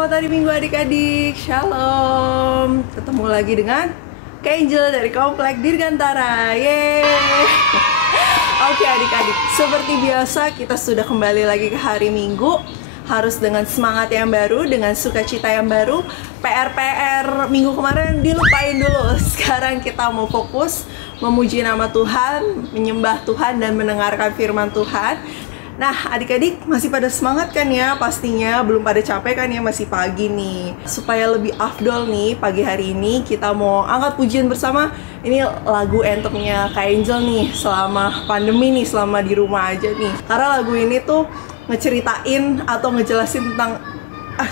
selamat hari Minggu adik-adik. Shalom. Ketemu lagi dengan Kak Angel dari Komplek Dirgantara. Yeay. Oke adik-adik, seperti biasa kita sudah kembali lagi ke hari Minggu. Harus dengan semangat yang baru, dengan sukacita yang baru. PR minggu kemarin dilupain dulu. Sekarang kita mau fokus memuji nama Tuhan, menyembah Tuhan, dan mendengarkan firman Tuhan. Nah, adik-adik masih pada semangat kan ya? Pastinya belum pada capek kan ya, masih pagi nih. Supaya lebih afdol nih, pagi hari ini kita mau angkat pujian bersama. Ini lagu anthemnya Kak Angel nih, selama pandemi nih, selama di rumah aja nih. Karena lagu ini tuh ngeceritain atau ngejelasin tentang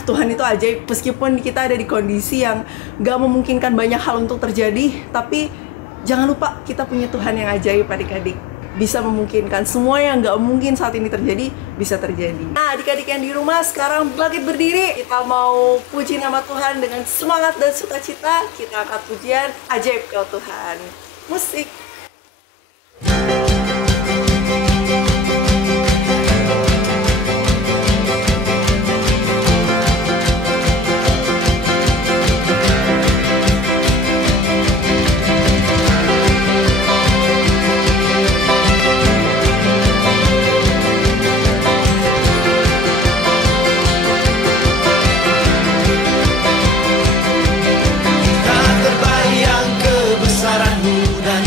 Tuhan itu ajaib. Meskipun kita ada di kondisi yang gak memungkinkan banyak hal untuk terjadi, tapi jangan lupa kita punya Tuhan yang ajaib adik-adik. Bisa memungkinkan semua yang nggak mungkin saat ini terjadi, bisa terjadi. Nah, adik-adik yang di rumah sekarang bangkit berdiri. Kita mau puji nama Tuhan dengan semangat dan sukacita. Kita angkat pujian ajaib Kau Tuhan. Musik. Tak terbayang kebesaran-Mu dan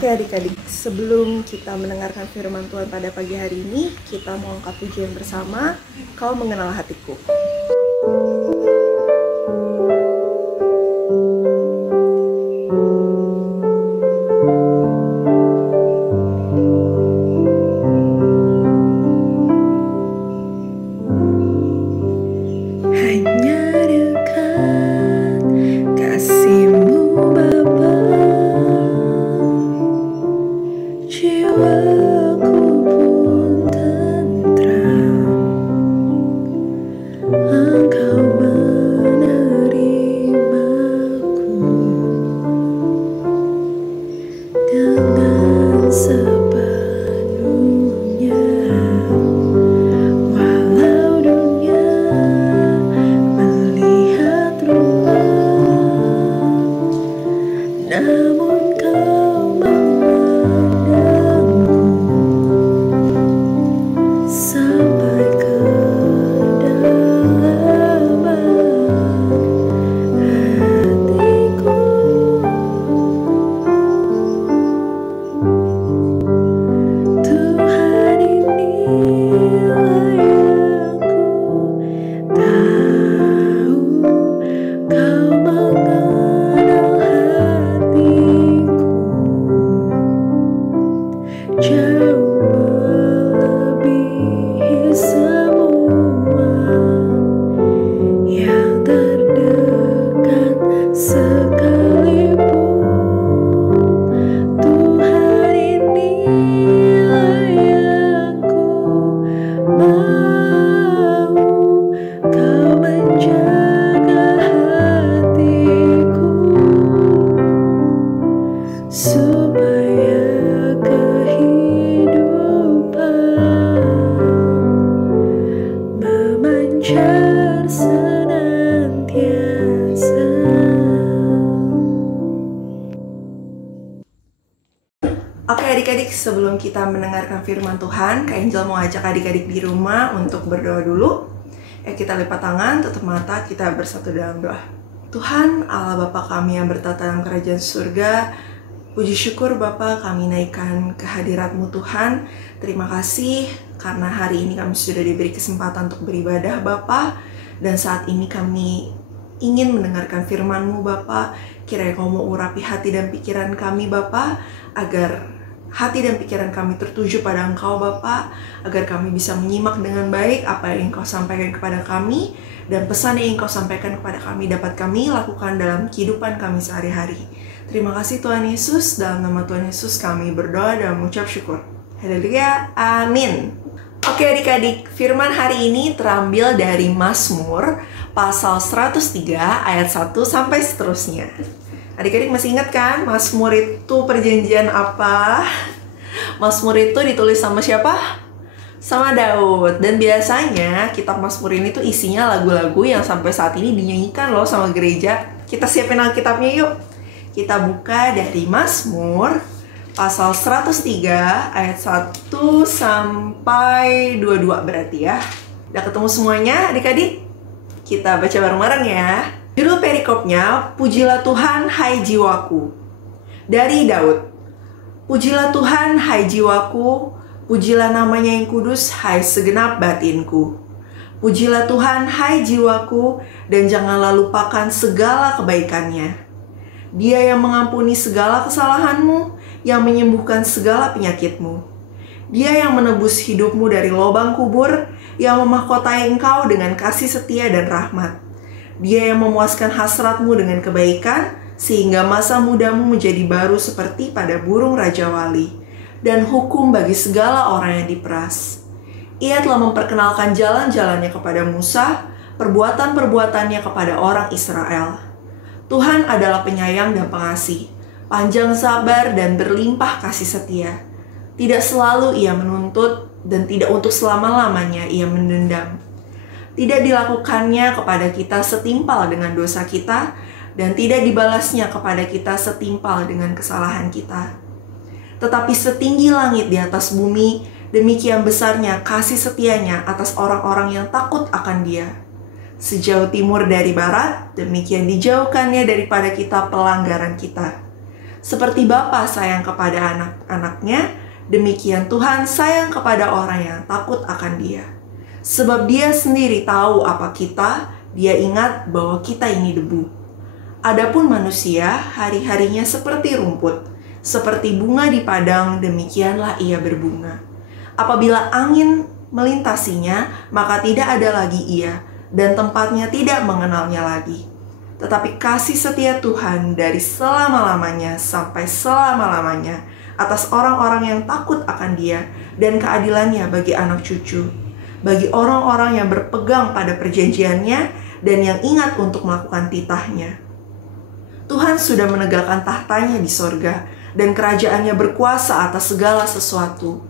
Oke adik-adik, sebelum kita mendengarkan firman Tuhan pada pagi hari ini, kita mau angkat pujian bersama, Kau Mengenal Hatiku. Oke adik-adik, sebelum kita mendengarkan firman Tuhan, Kak Angel mau ajak adik-adik di rumah untuk berdoa dulu. Kita lipat tangan, tutup mata, kita bersatu dalam doa. Tuhan, Allah Bapa kami yang bertata dalam kerajaan surga, puji syukur Bapa kami naikkan kehadirat-Mu Tuhan. Terima kasih karena hari ini kami sudah diberi kesempatan untuk beribadah Bapa. Dan saat ini kami ingin mendengarkan firman-Mu Bapa. Kiranya Kau mau urapi hati dan pikiran kami Bapa, agar hati dan pikiran kami tertuju pada Engkau Bapa, agar kami bisa menyimak dengan baik apa yang Engkau sampaikan kepada kami, dan pesan yang Engkau sampaikan kepada kami dapat kami lakukan dalam kehidupan kami sehari-hari. Terima kasih Tuhan Yesus, dalam nama Tuhan Yesus kami berdoa dan mengucap syukur. Haleluya, amin. Oke adik-adik, firman hari ini terambil dari Mazmur pasal 103 ayat 1 sampai seterusnya. Adik-adik masih ingat kan, Mazmur itu perjanjian apa? Mazmur itu ditulis sama siapa? Sama Daud. Dan biasanya kitab Mazmur ini tuh isinya lagu-lagu yang sampai saat ini dinyanyikan loh sama gereja. Kita siapin Alkitabnya yuk. Kita buka dari Mazmur pasal 103 ayat 1 sampai 22 berarti ya. Udah ketemu semuanya adik-adik? Kita baca bareng-bareng ya. Judul perikopnya, Pujilah Tuhan, hai jiwaku. Dari Daud. Pujilah Tuhan, hai jiwaku. Pujilah namanya yang kudus, hai segenap batinku. Pujilah Tuhan, hai jiwaku, dan janganlah lupakan segala kebaikannya. Dia yang mengampuni segala kesalahanmu, yang menyembuhkan segala penyakitmu. Dia yang menebus hidupmu dari lubang kubur, yang memahkotai engkau dengan kasih setia dan rahmat. Dia yang memuaskan hasratmu dengan kebaikan, sehingga masa mudamu menjadi baru seperti pada burung Raja Wali, dan hukum bagi segala orang yang diperas. Ia telah memperkenalkan jalan-jalannya kepada Musa, perbuatan-perbuatannya kepada orang Israel. Tuhan adalah penyayang dan pengasih, panjang sabar dan berlimpah kasih setia. Tidak selalu ia menuntut, dan tidak untuk selama-lamanya ia mendendam. Tidak dilakukannya kepada kita setimpal dengan dosa kita, dan tidak dibalasnya kepada kita setimpal dengan kesalahan kita. Tetapi setinggi langit di atas bumi, demikian besarnya kasih setianya atas orang-orang yang takut akan Dia. Sejauh timur dari barat, demikian dijauhkannya daripada kita pelanggaran kita. Seperti Bapa sayang kepada anak-anaknya, demikian Tuhan sayang kepada orang yang takut akan Dia. Sebab Dia sendiri tahu apa kita, Dia ingat bahwa kita ini debu. Adapun manusia, hari-harinya seperti rumput, seperti bunga di padang, demikianlah ia berbunga. Apabila angin melintasinya, maka tidak ada lagi ia, dan tempatnya tidak mengenalnya lagi. Tetapi kasih setia Tuhan dari selama-lamanya sampai selama-lamanya atas orang-orang yang takut akan Dia, dan keadilannya bagi anak cucu, bagi orang-orang yang berpegang pada perjanjiannya dan yang ingat untuk melakukan titahnya. Tuhan sudah menegakkan tahtanya di sorga, dan kerajaannya berkuasa atas segala sesuatu.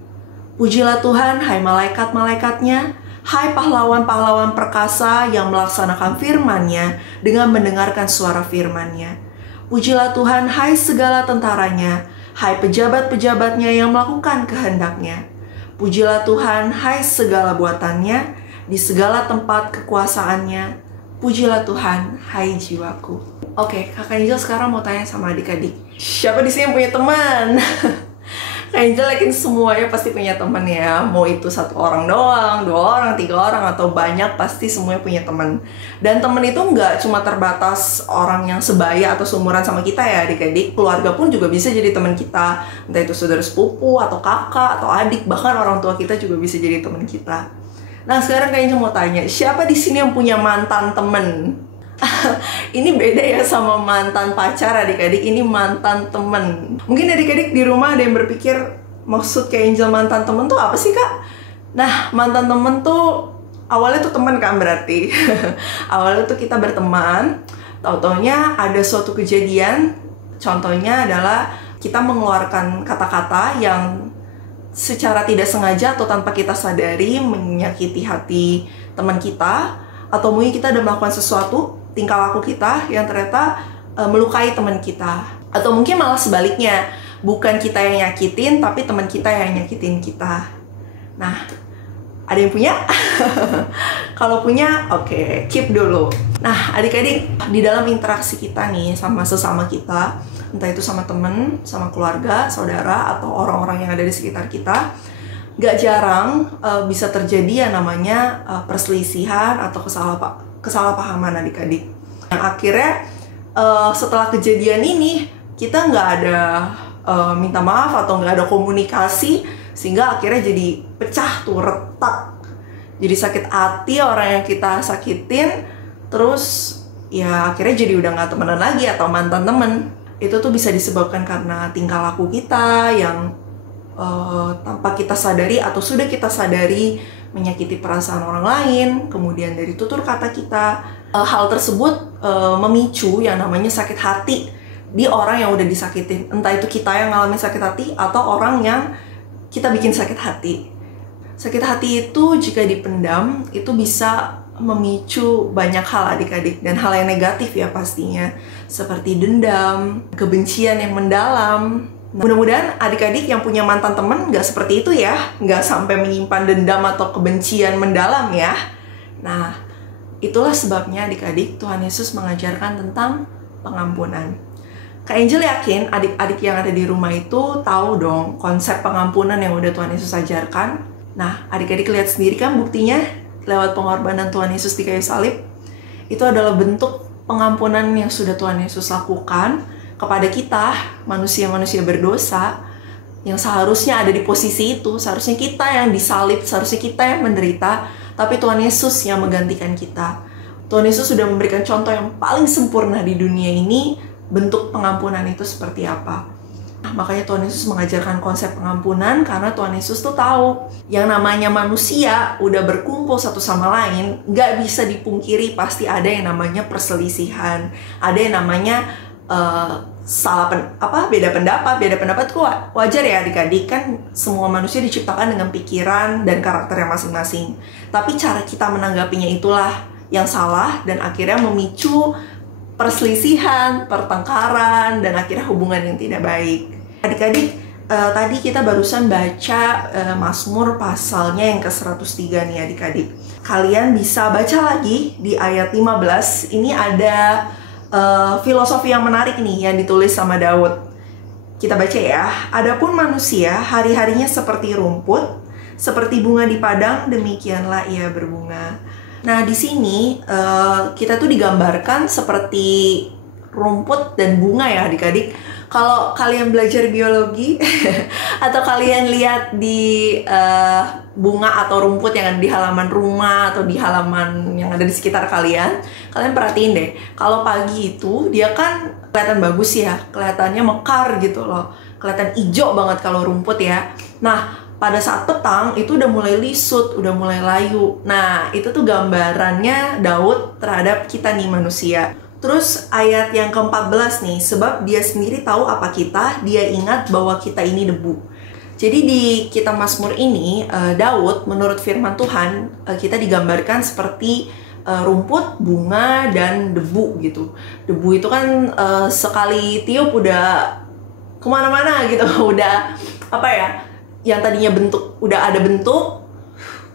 Pujilah Tuhan, hai malaikat-malaikatnya, hai pahlawan-pahlawan perkasa yang melaksanakan firman-Nya dengan mendengarkan suara firman-Nya. Pujilah Tuhan, hai segala tentaranya, hai pejabat-pejabatnya yang melakukan kehendak-Nya. Pujilah Tuhan, hai segala buatannya, di segala tempat kekuasaan-Nya. Pujilah Tuhan, hai jiwaku. Oke, Kak Angel sekarang mau tanya sama adik-adik. Siapa di sini yang punya teman? Kak Angel yakin semuanya pasti punya teman ya. Mau itu 1 orang doang, 2 orang, 3 orang, atau banyak, pasti semuanya punya teman. Dan teman itu nggak cuma terbatas orang yang sebaya atau seumuran sama kita ya adik-adik. Keluarga pun juga bisa jadi teman kita. Entah itu saudara sepupu, atau kakak, atau adik, bahkan orang tua kita juga bisa jadi teman kita. Nah sekarang Kak Angel mau tanya, siapa di sini yang punya mantan temen? Ini beda ya sama mantan pacar adik-adik, ini mantan temen. Mungkin adik-adik di rumah ada yang berpikir, maksud Kak Angel mantan temen tuh apa sih Kak? Nah mantan temen tuh awalnya tuh teman kan berarti. Awalnya tuh kita berteman, tau-taunya ada suatu kejadian. Contohnya adalah kita mengeluarkan kata-kata yang secara tidak sengaja atau tanpa kita sadari menyakiti hati teman kita, atau mungkin kita udah melakukan sesuatu tingkah laku kita yang ternyata melukai teman kita, atau mungkin malah sebaliknya, bukan kita yang nyakitin tapi teman kita yang nyakitin kita. Nah, ada yang punya? Kalau punya, oke, keep dulu. Nah, adik-adik, di dalam interaksi kita nih sama sesama kita, entah itu sama temen, sama keluarga, saudara, atau orang-orang yang ada di sekitar kita, gak jarang bisa terjadi yang namanya perselisihan atau kesalahpahaman adik-adik. Yang akhirnya setelah kejadian ini, kita nggak ada minta maaf atau nggak ada komunikasi, sehingga akhirnya jadi pecah tuh, retak. Jadi sakit hati orang yang kita sakitin, terus ya akhirnya jadi udah nggak temenan lagi atau mantan temen. Itu tuh bisa disebabkan karena tingkah laku kita yang tanpa kita sadari atau sudah kita sadari menyakiti perasaan orang lain, kemudian dari tutur kata kita. Hal tersebut memicu yang namanya sakit hati di orang yang udah disakitin. Entah itu kita yang ngalamin sakit hati atau orang yang kita bikin sakit hati. Sakit hati itu jika dipendam, itu bisa memicu banyak hal adik-adik, dan hal yang negatif ya pastinya, seperti dendam, kebencian yang mendalam. Mudah-mudahan adik-adik yang punya mantan teman nggak seperti itu ya, nggak sampai menyimpan dendam atau kebencian mendalam ya. Nah, itulah sebabnya adik-adik Tuhan Yesus mengajarkan tentang pengampunan. Kak Angel yakin adik-adik yang ada di rumah itu tahu dong konsep pengampunan yang udah Tuhan Yesus ajarkan. Nah, adik-adik lihat sendiri kan buktinya lewat pengorbanan Tuhan Yesus di kayu salib. Itu adalah bentuk pengampunan yang sudah Tuhan Yesus lakukan kepada kita, manusia-manusia berdosa, yang seharusnya ada di posisi itu. Seharusnya kita yang disalib, seharusnya kita yang menderita, tapi Tuhan Yesus yang menggantikan kita. Tuhan Yesus sudah memberikan contoh yang paling sempurna di dunia ini, bentuk pengampunan itu seperti apa. Nah, makanya Tuhan Yesus mengajarkan konsep pengampunan, karena Tuhan Yesus tuh tahu yang namanya manusia udah berkumpul satu sama lain, nggak bisa dipungkiri pasti ada yang namanya perselisihan, ada yang namanya beda pendapat tuh wajar ya adik-adik, kan semua manusia diciptakan dengan pikiran dan karakternya masing-masing. Tapi cara kita menanggapinya itulah yang salah dan akhirnya memicu perselisihan, pertengkaran, dan akhirnya hubungan yang tidak baik. Adik-adik, tadi kita barusan baca Mazmur pasalnya yang ke-103 nih adik-adik. Kalian bisa baca lagi di ayat 15. Ini ada filosofi yang menarik nih yang ditulis sama Daud. Kita baca ya. Adapun manusia hari-harinya seperti rumput, seperti bunga di padang, demikianlah ia berbunga. Nah, di sini kita tuh digambarkan seperti rumput dan bunga ya adik-adik. Kalau kalian belajar biologi atau kalian lihat di bunga atau rumput yang ada di halaman rumah atau di halaman yang ada di sekitar kalian, kalian perhatiin deh, kalau pagi itu dia kan kelihatan bagus ya, kelihatannya mekar gitu loh, kelihatan hijau banget kalau rumput ya. Nah, pada saat petang itu udah mulai lisut, udah mulai layu. Nah, itu tuh gambarannya Daud terhadap kita nih manusia. Terus ayat yang ke-14 nih, sebab dia sendiri tahu apa kita, dia ingat bahwa kita ini debu. Jadi di kitab Mazmur ini, Daud menurut firman Tuhan, kita digambarkan seperti rumput, bunga, dan debu gitu. Debu itu kan sekali tiup udah kemana-mana gitu, udah apa ya, yang tadinya udah ada bentuk,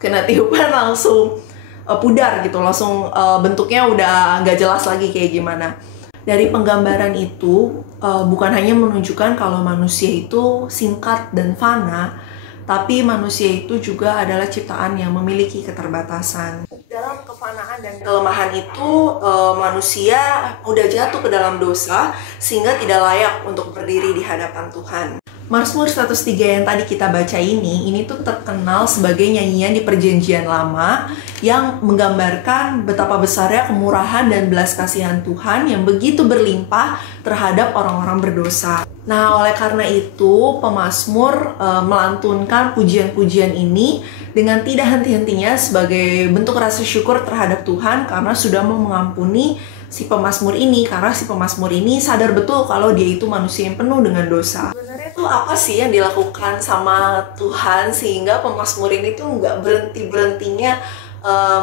kena tiupan langsung pudar gitu, langsung bentuknya udah nggak jelas lagi kayak gimana. Dari penggambaran itu bukan hanya menunjukkan kalau manusia itu singkat dan fana, tapi manusia itu juga adalah ciptaan yang memiliki keterbatasan. Dalam kefanaan dan kelemahan itu manusia udah jatuh ke dalam dosa sehingga tidak layak untuk berdiri di hadapan Tuhan. Mazmur 103 yang tadi kita baca ini tuh terkenal sebagai nyanyian di Perjanjian Lama yang menggambarkan betapa besarnya kemurahan dan belas kasihan Tuhan yang begitu berlimpah terhadap orang-orang berdosa. Nah, oleh karena itu pemazmur melantunkan pujian-pujian ini dengan tidak henti-hentinya sebagai bentuk rasa syukur terhadap Tuhan karena sudah mau mengampuni si pemazmur ini, karena si pemazmur ini sadar betul kalau dia itu manusia yang penuh dengan dosa. Sebenarnya itu apa sih yang dilakukan sama Tuhan sehingga pemazmur ini tuh nggak berhenti-berhentinya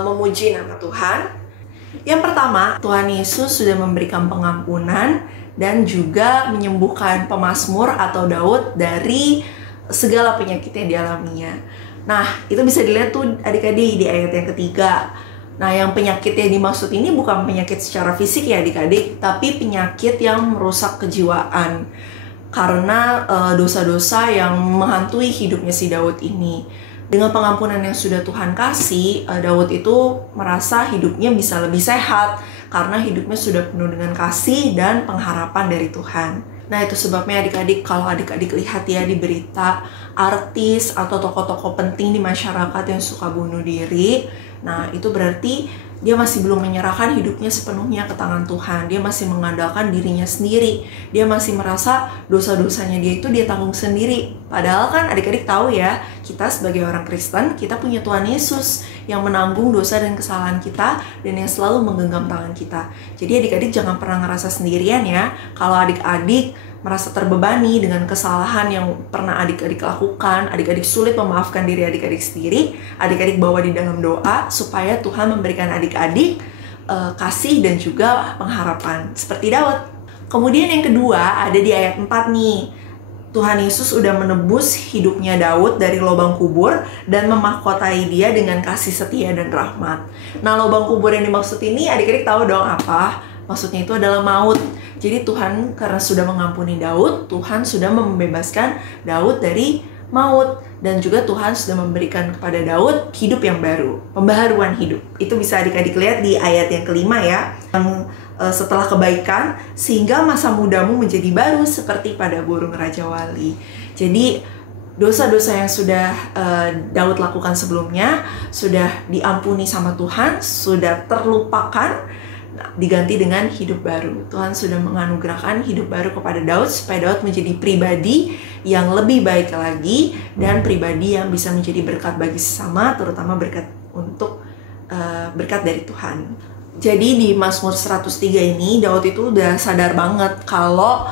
memuji nama Tuhan? Yang pertama, Tuhan Yesus sudah memberikan pengampunan dan juga menyembuhkan pemazmur atau Daud dari segala penyakit yang dialaminya. Nah, itu bisa dilihat tuh adik-adik di ayat yang ketiga. Nah, yang penyakit yang dimaksud ini bukan penyakit secara fisik ya adik-adik, tapi penyakit yang merusak kejiwaan karena dosa-dosa yang menghantui hidupnya si Daud ini. Dengan pengampunan yang sudah Tuhan kasih, Daud itu merasa hidupnya bisa lebih sehat karena hidupnya sudah penuh dengan kasih dan pengharapan dari Tuhan. Nah, itu sebabnya adik-adik, kalau adik-adik lihat ya di berita artis atau tokoh-tokoh penting di masyarakat yang suka bunuh diri, nah itu berarti dia masih belum menyerahkan hidupnya sepenuhnya ke tangan Tuhan. Dia masih mengandalkan dirinya sendiri. Dia masih merasa dosa-dosanya dia itu dia tanggung sendiri. Padahal kan adik-adik tahu ya, kita sebagai orang Kristen, kita punya Tuhan Yesus yang menanggung dosa dan kesalahan kita dan yang selalu menggenggam tangan kita. Jadi adik-adik jangan pernah ngerasa sendirian ya. Kalau adik-adik merasa terbebani dengan kesalahan yang pernah adik-adik lakukan, adik-adik sulit memaafkan diri adik-adik sendiri, adik-adik bawa di dalam doa supaya Tuhan memberikan adik-adik kasih dan juga pengharapan seperti Daud. Kemudian yang kedua ada di ayat 4 nih. Tuhan Yesus udah menebus hidupnya Daud dari lubang kubur dan memahkotai dia dengan kasih setia dan rahmat. Nah, lubang kubur yang dimaksud ini adik-adik tahu dong apa? Maksudnya itu adalah maut. Jadi Tuhan karena sudah mengampuni Daud, Tuhan sudah membebaskan Daud dari maut. Dan juga Tuhan sudah memberikan kepada Daud hidup yang baru, pembaharuan hidup. Itu bisa adik-adik lihat di ayat yang kelima ya. Setelah kebaikan, sehingga masa mudamu menjadi baru seperti pada burung Raja Wali. Jadi dosa-dosa yang sudah Daud lakukan sebelumnya sudah diampuni sama Tuhan, sudah terlupakan, diganti dengan hidup baru. Tuhan sudah menganugerahkan hidup baru kepada Daud supaya Daud menjadi pribadi yang lebih baik lagi dan pribadi yang bisa menjadi berkat bagi sesama, terutama berkat dari Tuhan. Jadi di Mazmur 103 ini Daud itu udah sadar banget kalau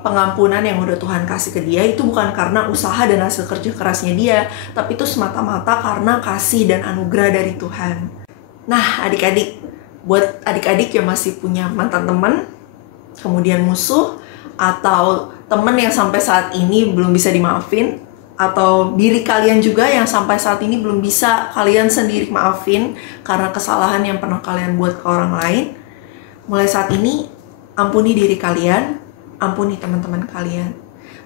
pengampunan yang udah Tuhan kasih ke dia itu bukan karena usaha dan hasil kerja kerasnya dia, tapi itu semata-mata karena kasih dan anugerah dari Tuhan. Nah, adik-adik, buat adik-adik yang masih punya mantan teman, kemudian musuh, atau teman yang sampai saat ini belum bisa dimaafin, atau diri kalian juga yang sampai saat ini belum bisa kalian sendiri maafin karena kesalahan yang pernah kalian buat ke orang lain, mulai saat ini ampuni diri kalian, ampuni teman-teman kalian.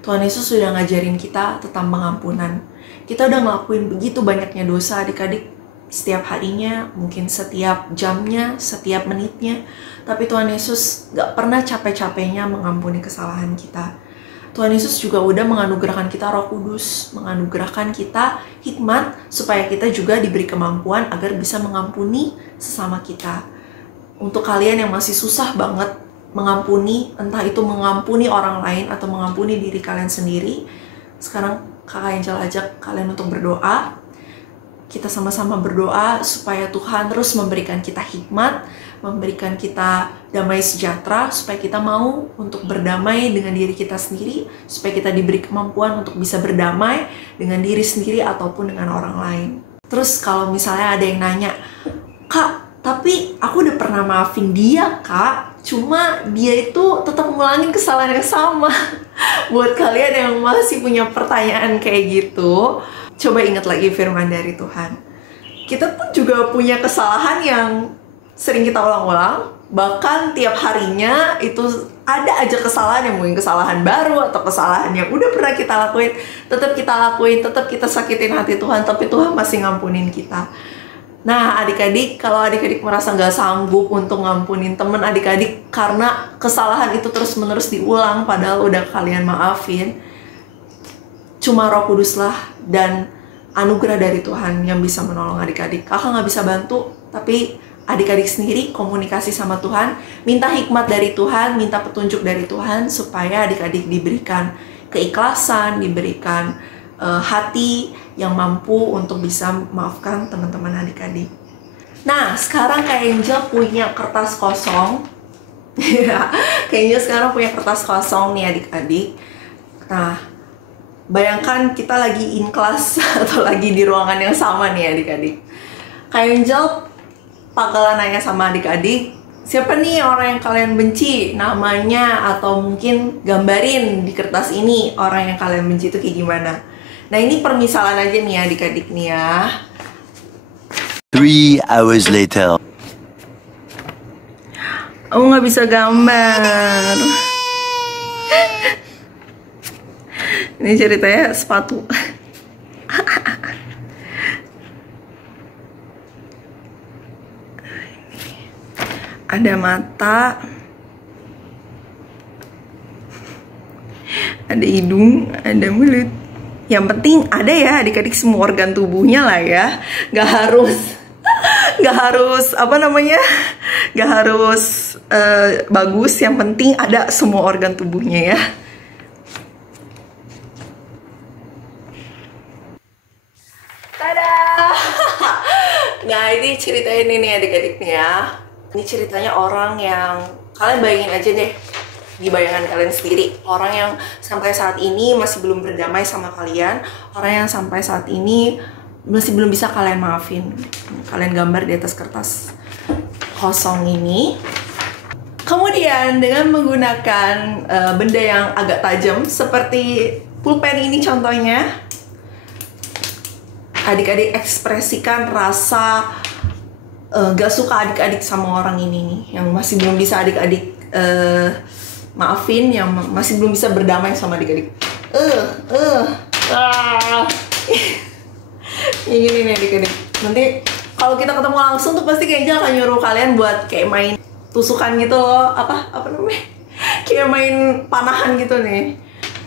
Tuhan Yesus sudah ngajarin kita tentang pengampunan. Kita udah ngelakuin begitu banyaknya dosa adik-adik, setiap harinya, mungkin setiap jamnya, setiap menitnya. Tapi Tuhan Yesus gak pernah capek-capeknya mengampuni kesalahan kita. Tuhan Yesus juga udah menganugerahkan kita Roh Kudus, menganugerahkan kita hikmat, supaya kita juga diberi kemampuan agar bisa mengampuni sesama kita. Untuk kalian yang masih susah banget mengampuni, entah itu mengampuni orang lain atau mengampuni diri kalian sendiri, sekarang Kakak Angel ajak kalian untuk berdoa. Kita sama-sama berdoa supaya Tuhan terus memberikan kita hikmat, memberikan kita damai sejahtera, supaya kita mau untuk berdamai dengan diri kita sendiri, supaya kita diberi kemampuan untuk bisa berdamai dengan diri sendiri ataupun dengan orang lain. Terus kalau misalnya ada yang nanya, Kak, tapi aku udah pernah maafin dia, Kak, cuma dia itu tetap ngulangin kesalahan yang sama. Buat kalian yang masih punya pertanyaan kayak gitu, coba ingat lagi firman dari Tuhan. Kita pun juga punya kesalahan yang sering kita ulang-ulang. Bahkan tiap harinya itu ada aja kesalahan, yang mungkin kesalahan baru atau kesalahan yang udah pernah kita lakuin. Tetap kita lakuin, tetap kita sakitin hati Tuhan, tapi Tuhan masih ngampunin kita. Nah adik-adik, kalau adik-adik merasa gak sanggup untuk ngampunin temen adik-adik karena kesalahan itu terus-menerus diulang padahal udah kalian maafin, cuma Roh Kudus lah dan anugerah dari Tuhan yang bisa menolong adik-adik. Kakak nggak bisa bantu, tapi adik-adik sendiri komunikasi sama Tuhan, minta hikmat dari Tuhan, minta petunjuk dari Tuhan, supaya adik-adik diberikan keikhlasan, diberikan hati yang mampu untuk bisa memaafkan teman-teman adik-adik. Nah, sekarang Kak Angel punya kertas kosong. Kak Angel sekarang punya kertas kosong nih adik-adik. Nah, bayangkan kita lagi in class atau lagi di ruangan yang sama nih adik-adik. Kak Angel bakalan nanya sama adik-adik, siapa nih orang yang kalian benci? Namanya atau mungkin gambarin di kertas ini orang yang kalian benci itu kayak gimana. Nah ini permisalan aja nih adik-adik nih ya. 3 hours later. Aku nggak bisa gambar. Ini ceritanya sepatu. Ada mata, ada hidung, ada mulut. Yang penting ada ya adik-adik semua organ tubuhnya lah ya. Gak harus apa namanya, gak harus bagus. Yang penting ada semua organ tubuhnya ya. Tada! Nah ini ceritanya ini nih adik-adik nih ya. Ini ceritanya orang yang kalian bayangin aja deh, di bayangan kalian sendiri, orang yang sampai saat ini masih belum berdamai sama kalian, orang yang sampai saat ini masih belum bisa kalian maafin. Kalian gambar di atas kertas kosong ini. Kemudian dengan menggunakan benda yang agak tajam seperti pulpen ini contohnya, adik-adik ekspresikan rasa gak suka adik-adik sama orang ini nih, yang masih belum bisa adik-adik maafin, yang masih belum bisa berdamai sama adik-adik. Ya gini nih adik-adik. Nanti kalau kita ketemu langsung tuh pasti kayaknya akan nyuruh kalian buat kayak main tusukan gitu loh. Apa namanya? Kayak main panahan gitu nih.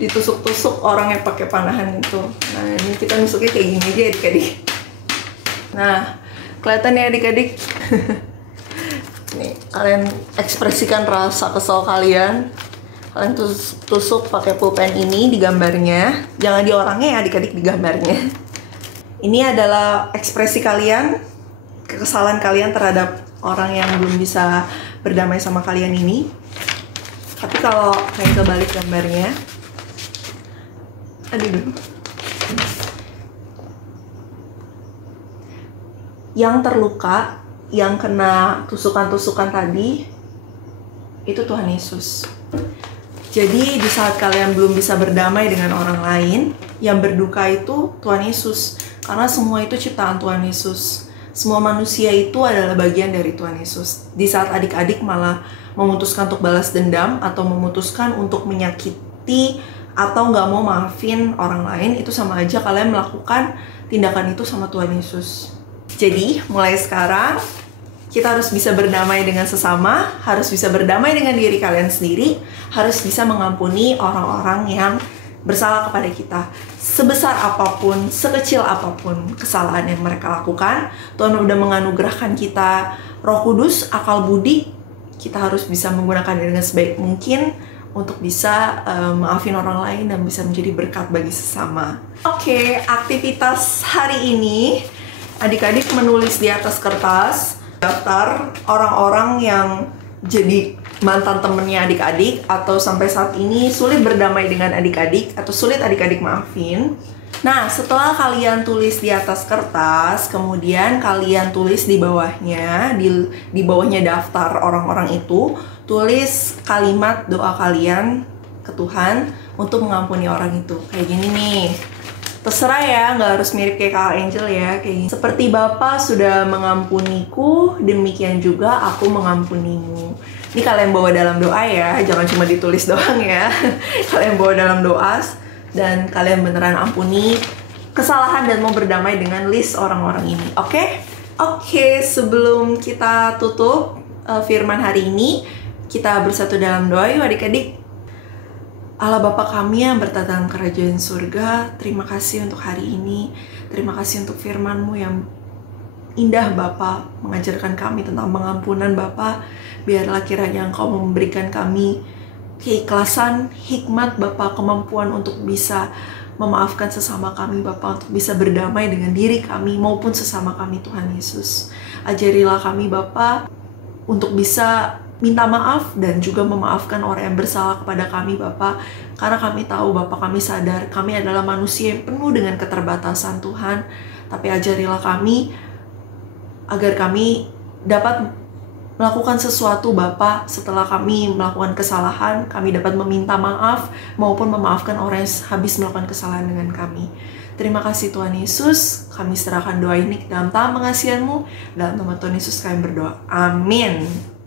Ditusuk-tusuk orang yang pakai panahan itu. Nah ini kita nusuknya kayak gini aja adik-adik. Nah kelihatan ya adik-adik. Nih, kalian ekspresikan rasa kesal kalian. Kalian tusuk pakai pulpen ini di gambarnya. Jangan di orangnya ya adik-adik, di gambarnya. Ini adalah ekspresi kalian, kekesalan kalian terhadap orang yang belum bisa berdamai sama kalian ini. Tapi kalau kalian kebalik gambarnya, aduh. Yang terluka, yang kena tusukan-tusukan tadi, itu Tuhan Yesus. Jadi di saat kalian belum bisa berdamai dengan orang lain, yang berduka itu Tuhan Yesus. Karena semua itu ciptaan Tuhan Yesus. Semua manusia itu adalah bagian dari Tuhan Yesus. Di saat adik-adik malah memutuskan untuk balas dendam atau memutuskan untuk menyakiti atau nggak mau maafin orang lain, itu sama aja kalian melakukan tindakan itu sama Tuhan Yesus. Jadi mulai sekarang kita harus bisa berdamai dengan sesama, harus bisa berdamai dengan diri kalian sendiri, harus bisa mengampuni orang-orang yang bersalah kepada kita. Sebesar apapun, sekecil apapun kesalahan yang mereka lakukan, Tuhan udah menganugerahkan kita Roh Kudus, akal budi. Kita harus bisa menggunakan dengan sebaik mungkin untuk bisa maafin orang lain dan bisa menjadi berkat bagi sesama. Oke, aktivitas hari ini adik-adik menulis di atas kertas daftar orang-orang yang jadi mantan temennya adik-adik atau sampai saat ini sulit berdamai dengan adik-adik atau sulit adik-adik maafin. Nah, setelah kalian tulis di atas kertas, kemudian kalian tulis di bawahnya, di bawahnya daftar orang-orang itu, tulis kalimat doa kalian ke Tuhan untuk mengampuni orang itu. Kayak gini nih. Terserah ya, nggak harus mirip kayak Kak Angel ya, kayak gini. Seperti Bapa sudah mengampuniku, demikian juga aku mengampunimu. Ini kalian bawa dalam doa ya, jangan cuma ditulis doang ya. Kalian bawa dalam doa dan kalian beneran ampuni kesalahan dan mau berdamai dengan list orang-orang ini. Oke? Oke, sebelum kita tutup firman hari ini, kita bersatu dalam doa yuk adik-adik. Allah Bapa kami yang bertata dalam kerajaan surga, terima kasih untuk hari ini. Terima kasih untuk firman-Mu yang indah Bapa, mengajarkan kami tentang pengampunan Bapa. Biarlah kiranya Engkau memberikan kami keikhlasan, hikmat Bapa, kemampuan untuk bisa memaafkan sesama kami Bapa, untuk bisa berdamai dengan diri kami maupun sesama kami Tuhan Yesus. Ajarilah kami Bapa untuk bisa minta maaf dan juga memaafkan orang yang bersalah kepada kami Bapa, karena kami tahu Bapa, kami sadar kami adalah manusia yang penuh dengan keterbatasan Tuhan. Tapi ajarilah kami agar kami dapat melakukan sesuatu Bapa, setelah kami melakukan kesalahan, kami dapat meminta maaf maupun memaafkan orang yang habis melakukan kesalahan dengan kami. Terima kasih Tuhan Yesus, kami serahkan doa ini ke dalam tangan pengasihan-Mu. Dalam nama Tuhan Yesus kami berdoa. Amin.